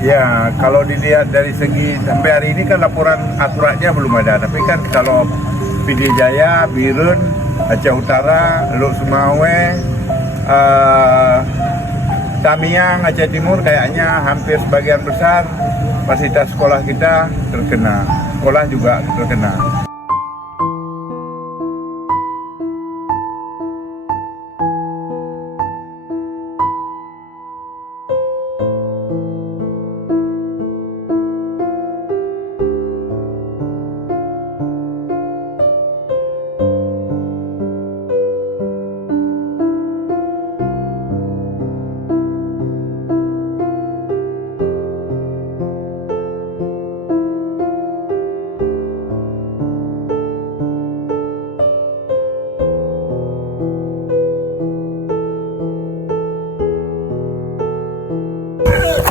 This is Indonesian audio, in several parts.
Ya, kalau dilihat dari segi sampai hari ini kan laporan akuratnya belum ada. Tapi kan kalau PD Jaya, Birun, Aceh Utara, Luk Sumawe, Tamiang, Aceh Timur kayaknya hampir sebagian besar fasilitas sekolah kita terkena. Sekolah juga terkena.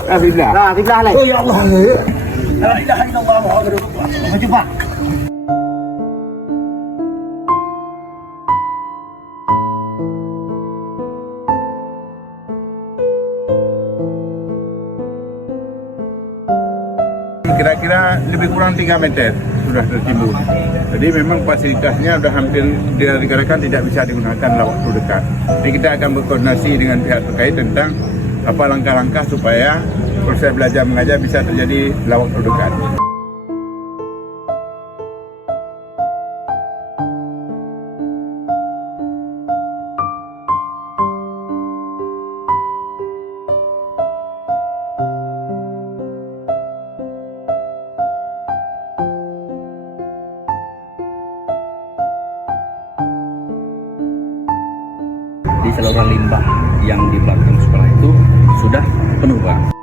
Alhamdulillah. Nah, kiblah lah. Oh ya Allah. La ilaha illallah Muhammadur Rasulullah. Coba. Kira-kira lebih kurang 3 meter sudah tertimbun. Jadi memang fasilitasnya sudah hampir dikatakan tidak bisa digunakan dalam waktu dekat. Jadi kita akan berkoordinasi dengan pihak terkait tentang apa langkah-langkah supaya proses belajar mengajar bisa terjadi dalam waktu dekat. Di saluran limbah yang di belakang sekolah itu sudah penuh, Pak.